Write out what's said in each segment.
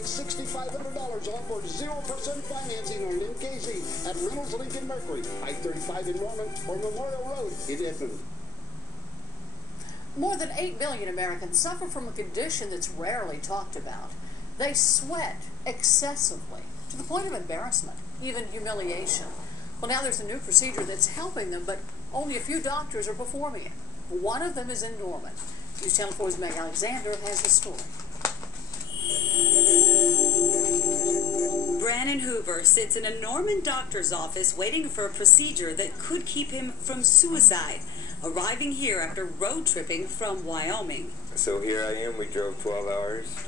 Get $6,500 off or 0% financing on an MKZ at Reynolds Lincoln Mercury, I-35 in Norman, or Memorial Road in Edmond. More than 8 million Americans suffer from a condition that's rarely talked about. They sweat excessively to the point of embarrassment, even humiliation. Well, now there's a new procedure that's helping them, but only a few doctors are performing it. One of them is in Norman. News Channel 4's Meg Alexander has the story. Brandon Hoover sits in a Norman doctor's office waiting for a procedure that could keep him from suicide, arriving here after road tripping from Wyoming. So here I am. We drove 12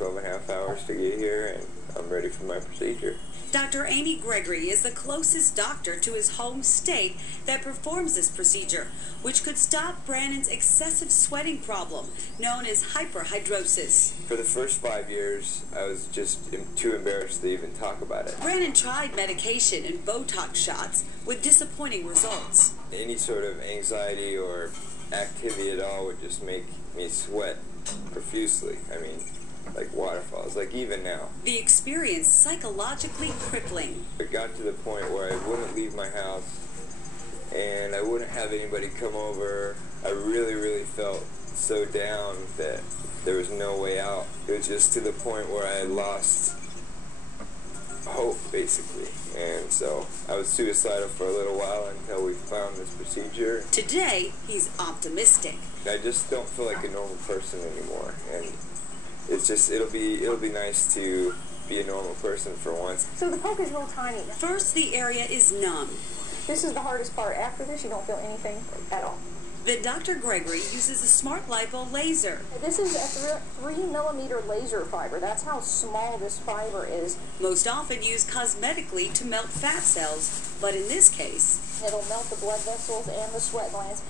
and a half hours to get here, and I'm ready for my procedure. Dr. Amy Gregory is the closest doctor to his home state that performs this procedure, which could stop Brandon's excessive sweating problem, known as hyperhidrosis. For the first 5 years, I was just too embarrassed to even talk about it. Brandon tried medication and Botox shots with disappointing results. Any sort of anxiety or activity at all would just make me sweat profusely. I mean, like waterfalls, like even now. The experience psychologically crippling. It got to the point where I wouldn't leave my house and I wouldn't have anybody come over. I really felt so down that there was no way out. It was just to the point where I lost hope, basically. And so I was suicidal for a little while until we found this procedure. Today, he's optimistic. I just don't feel like a normal person anymore, and it's just, it'll be nice to be a normal person for once. So the poke is real tiny. First, the area is numb. This is the hardest part. After this, you don't feel anything at all. Then Dr. Gregory uses a smart lipo laser. This is a 3mm laser fiber. That's how small this fiber is. Most often used cosmetically to melt fat cells, but in this case, it'll melt the blood vessels and the sweat glands.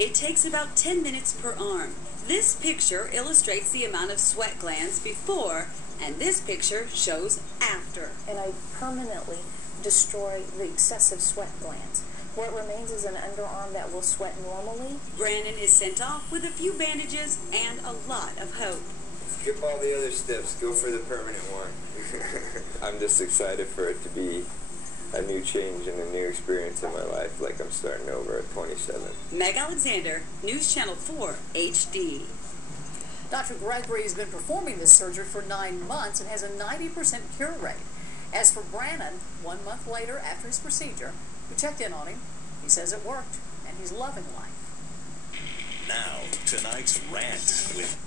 It takes about 10 minutes per arm. This picture illustrates the amount of sweat glands before, and this picture shows after. And I permanently destroy the excessive sweat glands. What remains is an underarm that will sweat normally. Brandon is sent off with a few bandages and a lot of hope. Skip all the other steps, go for the permanent one. I'm just excited for it to be a new change and a new experience in my life, like I'm starting over at 27. Meg Alexander, News Channel 4 HD. Dr. Gregory has been performing this surgery for 9 months and has a 90% cure rate. As for Brandon, 1 month later after his procedure, we checked in on him. He says it worked, and he's loving life. Now, tonight's rant with